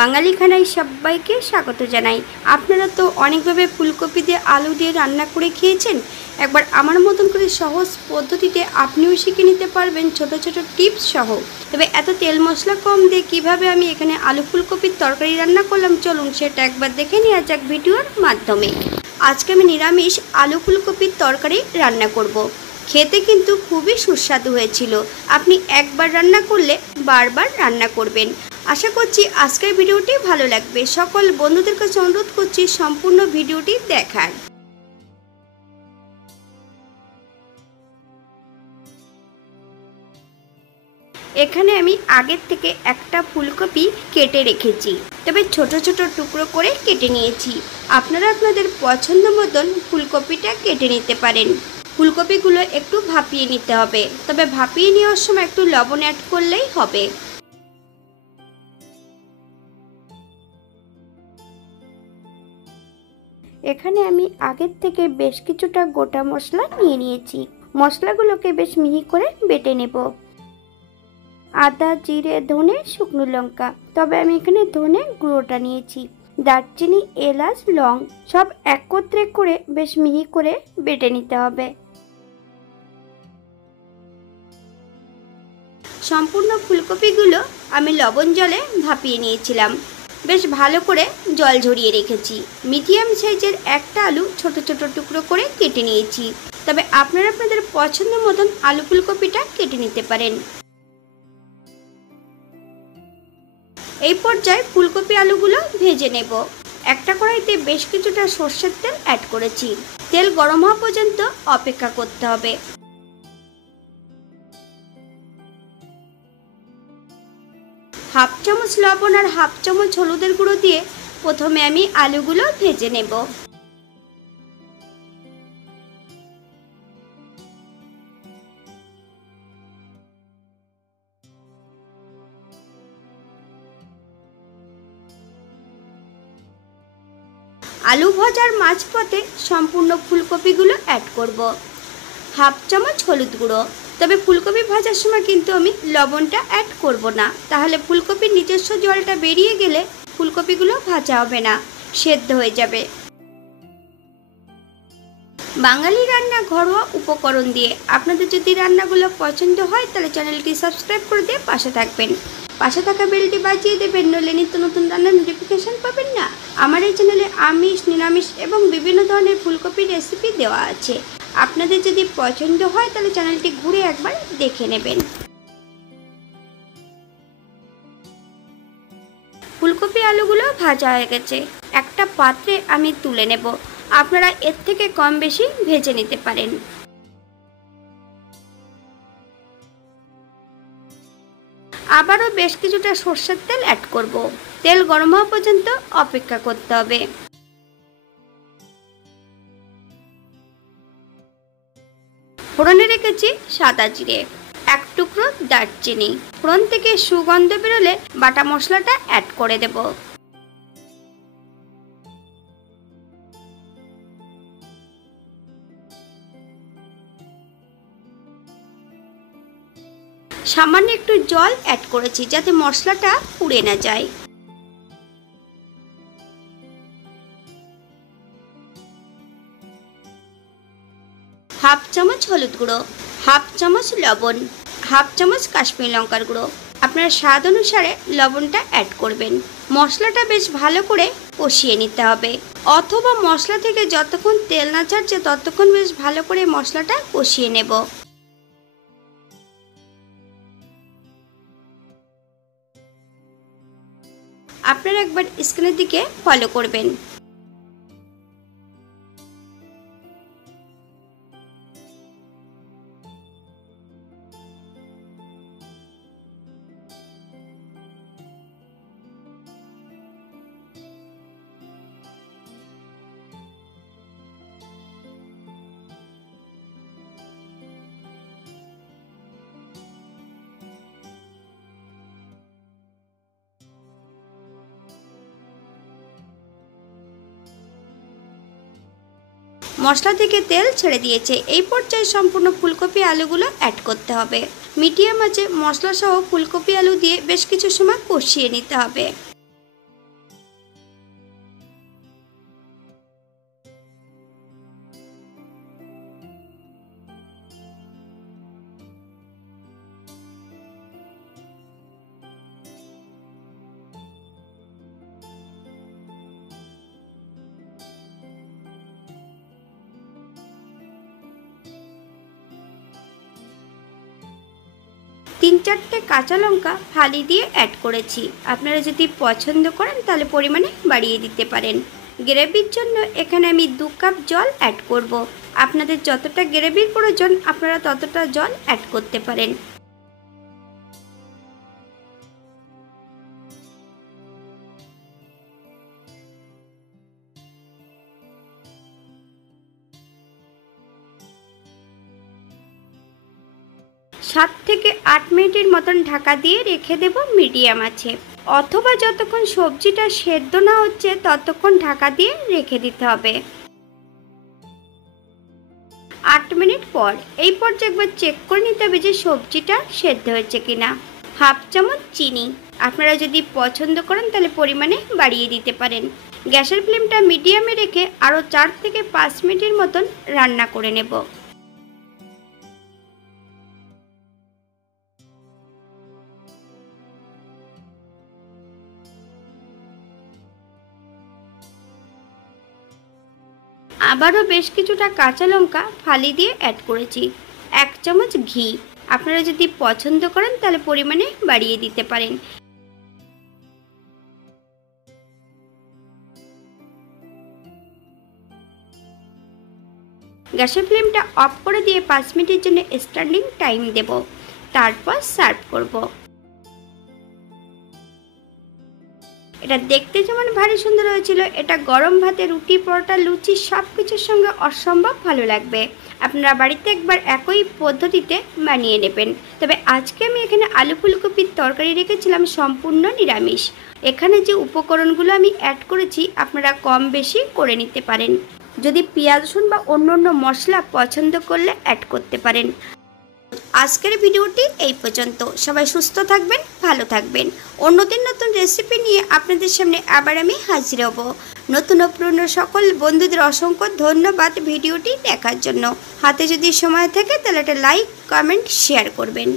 বাঙালি খানায় সবাইকে স্বাগত জানাই। আপনারা তো অনেকভাবে ফুলকপি দিয়ে আলু দিয়ে রান্না করে খেয়েছেন। একবার আমার মতন করে সহজ পদ্ধতিতে আপনিও শিখে নিতে পারবেন ছোট ছোট টিপস সহ। তবে এত তেল মশলা কম দিয়ে কিভাবে আমি এখানে আলু ফুলকপির তরকারি রান্না করলাম, চলুন সেটা একবার দেখে নেওয়া যাক ভিডিওর মাধ্যমে। আজকে আমি নিরামিষ আলু ফুলকপির তরকারি রান্না করব। খেতে কিন্তু খুবই সুস্বাদু হয়েছিল। আপনি একবার রান্না করলে বারবার রান্না করবেন। আশা করছি আজকের ভিডিওটি ভালো লাগবে। সকল বন্ধুদের কাছে অনুরোধ করছি সম্পূর্ণ ভিডিওটি দেখার। এখানে আমি আগের থেকে একটা ফুলকপি কেটে রেখেছি, তবে ছোট ছোট টুকরো করে কেটে নিয়েছি। আপনারা আপনাদের পছন্দ মতন ফুলকপিটা কেটে নিতে পারেন। ফুলকপিগুলো একটু ভাপিয়ে নিতে হবে, তবে ভাপিয়ে নেওয়ার সময় একটু লবণ অ্যাড করলেই হবে। এখানে আমি আগের থেকে বেশ কিছুটা গোটা মশলা নিয়ে নিয়েছি। মশলাগুলোকে বেশ মিহি করে বেটে নেব। আদা, জিরে, ধনে, শুকনো লঙ্কা, তবে আমি এখানে ধনে গুঁড়োটা নিয়েছি। দারচিনি, এলাচ, লং সব একত্রে করে বেশ মিহি করে বেটে নিতে হবে। সম্পূর্ণ ফুলকপিগুলো আমি লবণ জলে ভাপিয়ে নিয়েছিলাম। বেশ ভালো করে জল ঝরিয়ে রেখেছি। মিডিয়াম সাইজের একটা আলু ছোট ছোট টুকরো করে কেটে নিয়েছি, তবে আপনারা আপনাদের পছন্দ মতন আলু ফুলকপিটা কেটে নিতে পারেন। এই পর্যায়ে ফুলকপি আলুগুলো ভেজে নেব। একটা কড়াইতে বেশ কিছুটা সর্ষের তেল অ্যাড করেছি। তেল গরম হওয়া পর্যন্ত অপেক্ষা করতে হবে। হাফ চামচ লবণ আর হাফ চামচ হলুদের গুঁড়ো দিয়ে প্রথমে আমি আলুগুলো ভেজে নেব। আলু ভাজার মাঝপথে সম্পূর্ণ ফুলকপিগুলো অ্যাড করব। হাফ চামচ হলুদ গুঁড়ো, তবে ফুলকপি ভাজার সময় কিন্তু আমি লবণটা অ্যাড করব না, তাহলে ফুলকপির নিজস্ব জলটা বেরিয়ে গেলে ফুলকপিগুলো ভাজা হবে না, সেদ্ধ হয়ে যাবে। বাঙালি রান্না ঘরোয়া উপকরণ দিয়ে। আপনাদের যদি রান্নাগুলো পছন্দ হয় তাহলে চ্যানেলটি সাবস্ক্রাইব করে দিয়ে পাশে থাকবেন। পাশে থাকা বেলটি বাজিয়ে দেবেন, নইলে নিত্য নতুন রান্নার নোটিফিকেশন পাবেন না। আমার এই চ্যানেলে আমিষ, নিরামিষ এবং বিভিন্ন ধরনের ফুলকপির রেসিপি দেওয়া আছে। আপনাদের যদি পছন্দ হয় তাহলে চ্যানেলটি ঘুরে একবার দেখে নেবেন। ফুলকপি আলুগুলো ভাজা হয়ে গেছে। একটা পাত্রে আমি তুলে নেব। আপনারা এর থেকে কম বেশি ভেজে নিতে পারেন। আবারও বেশ কিছুটা সরষের তেল অ্যাড করব। তেল গরম হওয়া পর্যন্ত অপেক্ষা করতে হবে। ফোড়নে রেখেছি সাদা জিরে, এক টুকরো দারচিনি। ফোড়ন থেকে সুগন্ধ বেরোলে বাটা মশলাটা অ্যাড করে দেব। সামান্য একটু জল অ্যাড করেছি যাতে মশলাটা পুড়ে না যায়। হাফ চামচ হলুদ গুঁড়ো, হাফ চামচ লবণ, হাফ চামচ কাশ্মীরি লঙ্কার গুঁড়ো। আপনারা স্বাদ অনুসারে লবণটা অ্যাড করবেন। মশলাটা বেশ ভালো করে কষিয়ে নিতে হবে, অথবা মশলা থেকে যতক্ষণ তেল না ছাড়ছে ততক্ষণ বেশ ভালো করে মশলাটা কষিয়ে নেব। আপনারা একবার স্ক্রিনের দিকে ফলো করবেন। মশলা থেকে তেল ছেড়ে দিয়েছে। এই পর্যায়ে সম্পূর্ণ ফুলকপি আলুগুলো অ্যাড করতে হবে। মিডিয়াম আঁচে মশলা সহ ফুলকপি আলু দিয়ে বেশ কিছু সময় কষিয়ে নিতে হবে। 3-4টে কাঁচা লঙ্কা ফালি দিয়ে অ্যাড করেছি। আপনারা যদি পছন্দ করেন তাহলে পরিমাণে বাড়িয়ে দিতে পারেন। গ্রেভির জন্য এখানে আমি 2 কাপ জল অ্যাড করব। আপনাদের যতটা গ্রেভির প্রয়োজন আপনারা ততটা জল অ্যাড করতে পারেন। 7 থেকে 8 মিনিটের মতন ঢাকা দিয়ে রেখে দেব মিডিয়াম আঁচে, অথবা যতক্ষণ সবজিটা সেদ্ধ না হচ্ছে ততক্ষণ ঢাকা দিয়ে রেখে দিতে হবে। 8 মিনিট পর এই পর্যায়ে একবার চেক করে নিতে হবে যে সবজিটা সেদ্ধ হয়েছে কিনা। হাফ চামচ চিনি, আপনারা যদি পছন্দ করেন তাহলে পরিমাণে বাড়িয়ে দিতে পারেন। গ্যাসের ফ্লেমটা মিডিয়ামে রেখে আরও 4 থেকে 5 মিনিটের মতন রান্না করে নেব। আবারও বেশ কিছুটা কাঁচা লঙ্কা ফালি দিয়ে অ্যাড করেছি। 1 চামচ ঘি, আপনারা যদি পছন্দ করেন তাহলে পরিমাণে বাড়িয়ে দিতে পারেন। গ্যাসের ফ্লেমটা অফ করে দিয়ে 5 মিনিটের জন্য স্ট্যান্ডিং টাইম দেব, তারপর সার্ভ করব। এটা দেখতে যেমন ভারী সুন্দর হয়েছিল, এটা গরম ভাতে, রুটি, পরোটা, লুচি সব কিছুর সঙ্গে অসম্ভব ভালো লাগবে। আপনারা বাড়িতে একবার একই পদ্ধতিতে বানিয়ে নেবেন। তবে আজকে আমি এখানে আলু ফুলকপির তরকারি রেখেছিলাম সম্পূর্ণ নিরামিষ। এখানে যে উপকরণগুলো আমি অ্যাড করেছি আপনারা কম বেশি করে নিতে পারেন। যদি পেঁয়াজ রসুন বা অন্য মশলা পছন্দ করলে অ্যাড করতে পারেন। আজকের ভিডিওটি এই পর্যন্ত। সবাই সুস্থ থাকবেন, ভালো থাকবেন। অন্যদিন নতুন রেসিপি নিয়ে আপনাদের সামনে আবার আমি হাজির হব। নতুন ও পুরনো সকল বন্ধুদের অসংখ্য ধন্যবাদ ভিডিওটি দেখার জন্য। হাতে যদি সময় থাকে তাহলে একটা লাইক, কমেন্ট, শেয়ার করবেন।